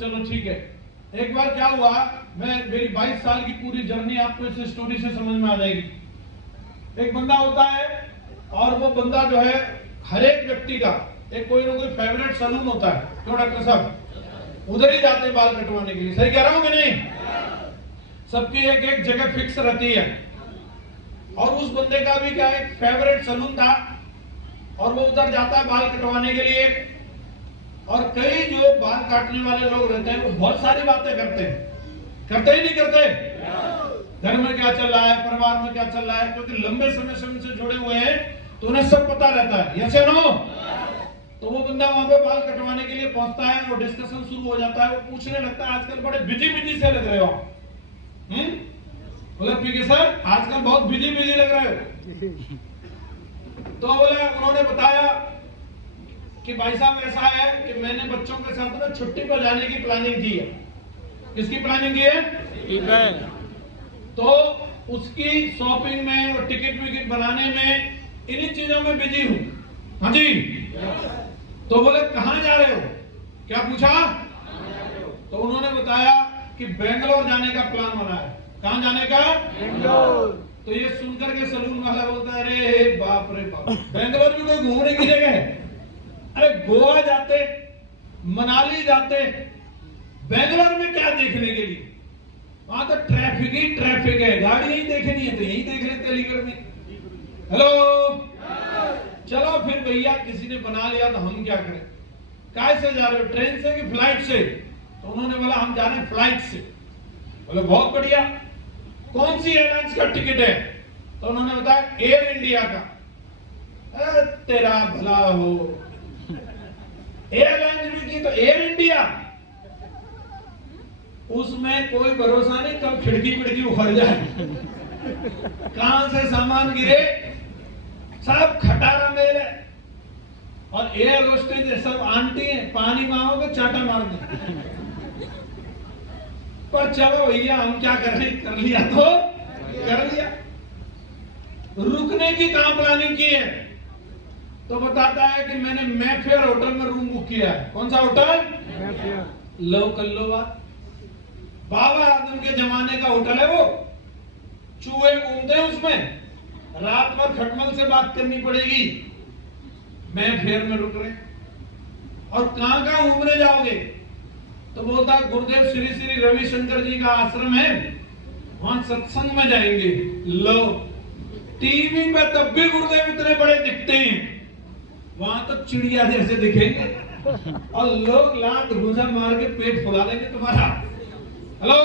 चलो ठीक है। एक बार क्या हुआ, मेरी 22 साल की पूरी जर्नी आपको इस स्टोरी से समझ में आ जाएगी। एक बंदा होता है और वो बंदा जो है, हर एक व्यक्ति का एक कोई ना कोई फेवरेट सैलून होता है, क्यों डॉक्टर साहब? उधर ही जाते हैं बाल कटवाने के लिए। सही कह रहा हूं कि नहीं? सबकी एक एक जगह फिक्स रहती है। और उस बंदे का भी क्या एक फेवरेट सैलून था और वो उधर जाता है बाल कटवाने के लिए। और कई जो बाल काटने वाले लोग रहते हैं वो बहुत सारी बातें करते हैं, करते ही नहीं करते? घर में क्या चल रहा है, परिवार में क्या चल रहा है, क्योंकि लंबे समय से उनसे जुड़े हुए हैं तो उन्हें सब पता रहता है। यस या नो? तो वो बंदा वहां पे बाल कटवाने के लिए पहुंचता है और डिस्कशन शुरू हो जाता है। वो पूछने लगता है, आजकल बड़े बिजी से लग रहे हो आप। बोला पीके सर आजकल बहुत बिजी लग रहे हो। तो बोला, उन्होंने बताया कि भाई साहब ऐसा है कि मैंने बच्चों के साथ ना छुट्टी पर जाने की प्लानिंग की है। किसकी प्लानिंग की है? तो उसकी शॉपिंग में और टिकट विकेट बनाने में, इन्हीं चीजों में बिजी हूं। हाँ जी। तो बोले कहां जा रहे हो? क्या पूछा? तो उन्होंने बताया कि बेंगलोर जाने का प्लान बना है। कहां जाने का? बेंगलोर। तो ये सुनकर के सलून वाला बोलता है, अरे बाप रे बाप, बेंगलोर भी कोई घूमने की जगह है? अरे गोवा जाते, मनाली जाते, बेंगलोर में क्या देखने के लिए? वहां तो ट्रैफिक ही ट्रैफिक है, गाड़ी ही देखनी है तो यही देख लेते अलीगढ़ में। हेलो, चलो फिर भैया किसी ने बना लिया तो हम क्या करें? काय से जा रहे हो, ट्रेन से कि फ्लाइट से? तो उन्होंने बोला हम जा रहे हैं फ्लाइट से। बोले बहुत बढ़िया, कौन सी एयरलाइंस का टिकट है? तो उन्होंने बताया एयर इंडिया का। तेरा भला हो, एयरलाइंस भी की तो एयर इंडिया, उसमें कोई भरोसा नहीं कब खिड़की उखड़ जाए, कहां से सामान गिरे, सब खटारा मेल है। और एयर होस्टेस सब आंटी है, पानी मांगोगे चाटा मार दे। पर चलो भैया हम क्या कर रहे, कर लिया तो कर लिया। रुकने की कहां प्लानिंग की है? तो बताता है कि मैंने मैफेयर होटल में रूम बुक किया है। कौन सा होटल? लो कर लो बात, बाबा आदम के जमाने का होटल है वो, चूहे घूमते हैं उसमें, रात भर खटमल से बात करनी पड़ेगी। मैफेयर में रुक रहे। और कहां कहां घूमने जाओगे? तो बोलता गुरुदेव श्री श्री रविशंकर जी का आश्रम है, वहां सत्संग में जाएंगे। लो, टीवी में तब भी गुरुदेव इतने बड़े दिखते हैं, वहां तो चिड़िया जैसे दिखेंगे और लोग लात घूसा मार के पेट फुला देंगे तुम्हारा। हेलो,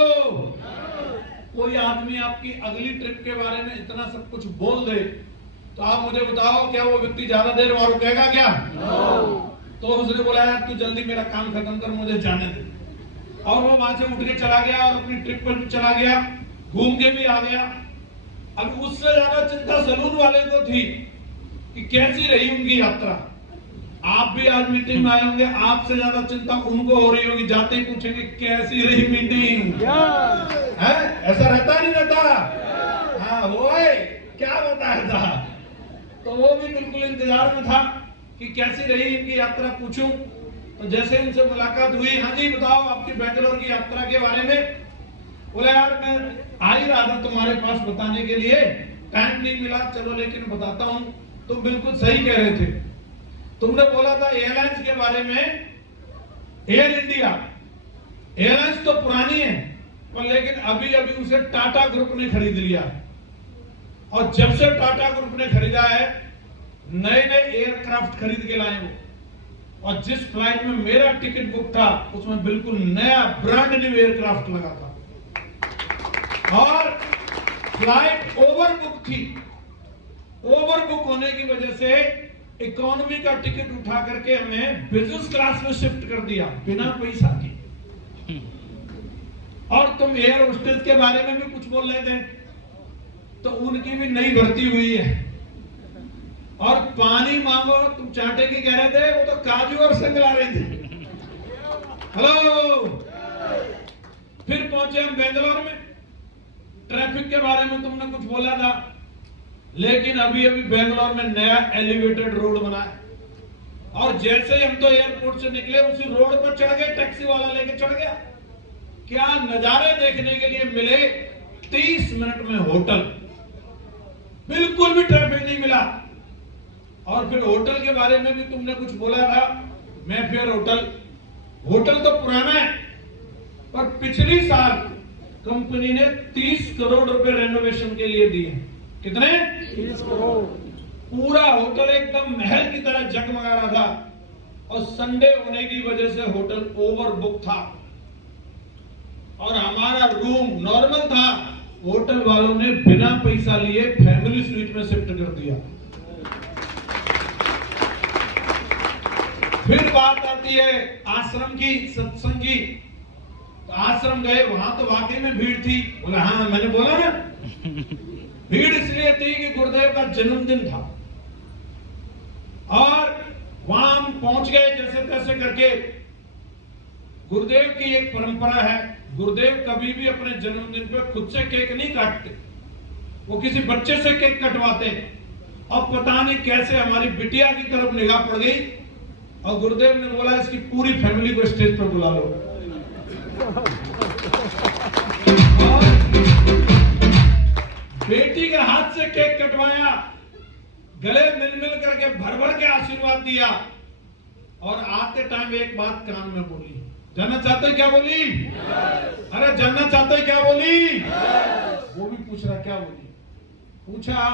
कोई आदमी आपकी अगली ट्रिप के बारे में इतना सब कुछ बोल दे तो आप मुझे बताओ क्या वो व्यक्ति ज्यादा देर वहां रुकेगा क्या? तो उसने बोला यार तू जल्दी मेरा काम खत्म कर, मुझे जाने दे। और वो वहां से उठ के चला गया और अपनी ट्रिप पर चला गया, घूम के भी आ गया। अब उससे ज्यादा चिंता सलून वाले को थी कि कैसी रही उनकी यात्रा। आप भी आज मीटिंग में आए होंगे, आपसे ज्यादा चिंता उनको हो रही होगी, जाते ही पूछेंगे कैसी रही मीटिंग? है ऐसा रहता नहीं रहता? हाँ वो है, क्या बताया था? तो वो भी बिल्कुल इंतजार में था कि कैसी रही इनकी यात्रा पूछूं। तो जैसे इनसे मुलाकात हुई, हाँ जी बताओ आपकी बेंगलोर की यात्रा के बारे में। बोला यार मैं आ ही रहा था तुम्हारे पास बताने के लिए, टाइम नहीं मिला, चलो लेकिन बताता हूं। तुम बिल्कुल सही कह रहे थे, तुमने बोला था एयरलाइंस के बारे में, एयर इंडिया एयरलाइंस तो पुरानी है पर लेकिन अभी अभी उसे टाटा ग्रुप ने खरीद लिया। और जब से टाटा ग्रुप ने खरीदा है, नए नए एयरक्राफ्ट खरीद के लाए वो। और जिस फ्लाइट में मेरा टिकट बुक था उसमें बिल्कुल नया ब्रांड न्यू एयरक्राफ्ट लगा था। और फ्लाइट ओवर बुक थी, ओवर बुक होने की वजह से इकोनॉमी का टिकट उठा करके हमें बिजनेस क्लास में शिफ्ट कर दिया बिना पैसा के। और तुम एयर होस्टेस के बारे में भी कुछ बोल रहे थे, तो उनकी भी नई भर्ती हुई है। और पानी मांगो तुम चाटे की कह रहे थे, वो तो काजू और संग ला रहे थे। हेलो, फिर पहुंचे हम बेंगलोर में। ट्रैफिक के बारे में तुमने कुछ बोला था, लेकिन अभी अभी बेंगलोर में नया एलिवेटेड रोड बना है और जैसे ही हम तो एयरपोर्ट से निकले उसी रोड पर चढ़ गए, टैक्सी वाला लेके चढ़ गया। क्या नजारे देखने के लिए मिले। 30 मिनट में होटल, बिल्कुल भी ट्रैफिक नहीं मिला। और फिर होटल के बारे में भी तुमने कुछ बोला था, मैफेयर होटल। होटल तो पुराना है, पर पिछली साल कंपनी ने 30 करोड़ रुपए रेनोवेशन के लिए दिए। कितने? 30 करोड़। पूरा होटल एकदम महल की तरह जगमगा रहा था। और संडे होने की वजह से होटल ओवर बुक था और हमारा रूम नॉर्मल था। होटल वालों ने बिना पैसा लिए फैमिली स्वीट में शिफ्ट कर दिया। फिर बात आती है आश्रम की, सत्संग की। तो आश्रम गए, वहां तो वाकई में भीड़ थी। बोला हाँ, मैंने बोला ना, भीड़ इसलिए थी कि गुरुदेव का जन्मदिन था। और वहां हम पहुंच गए जैसे तैसे करके। गुरुदेव की एक परंपरा है, गुरुदेव कभी भी अपने जन्मदिन पे खुद से केक नहीं काटते, वो किसी बच्चे से केक कटवाते। अब पता नहीं कैसे हमारी बिटिया की तरफ निगाह पड़ गई और गुरुदेव ने बोला इसकी पूरी फैमिली को स्टेज पर बुला लो। और बेटी के हाथ से केक कटवाया, गले मिल मिल करके भर भर के आशीर्वाद दिया। और आते टाइम एक बात कान में बोली, जानना चाहते क्या बोली? अरे जानना चाहते क्या बोली? वो भी पूछ रहा क्या बोली? पूछा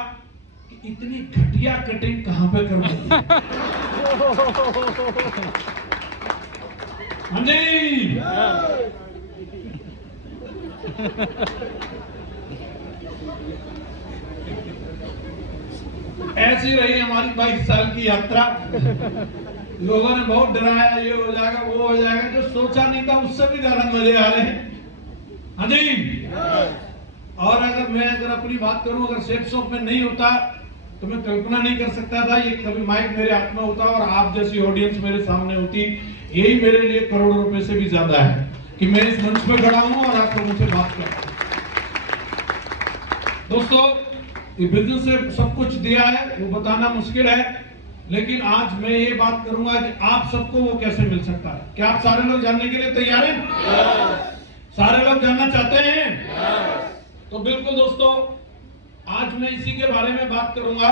कि इतनी घटिया कटिंग कहां पे कर दी? हाँ जी। ऐसी रही हमारी 22 साल की यात्रा। लोगों ने बहुत डराया, ये हो जाएगा वो हो जाएगा, जो सोचा नहीं था उससे भी ज्यादा मजे आ रहे हैं। हाँ जी। और अगर अपनी बात करूं, अगर सेफ शॉप में नहीं होता तो मैं कल्पना नहीं कर सकता था ये कभी माइक मेरे हाथ में होता और आप जैसी ऑडियंस मेरे सामने होती। यही मेरे लिए करोड़ों रुपए से भी ज्यादा है कि मैं इस मंच पे खड़ा हूं और आपको मुझसे बात कर रहा हूं। दोस्तों, ये बिजनेस से सब कुछ दिया है, वो बताना मुश्किल है, लेकिन आज मैं ये बात करूंगा कि आप सबको वो कैसे मिल सकता है। क्या आप सारे लोग जानने के लिए तैयार हैं? सारे लोग जानना चाहते हैं? तो बिल्कुल दोस्तों, आज मैं इसी के बारे में बात करूंगा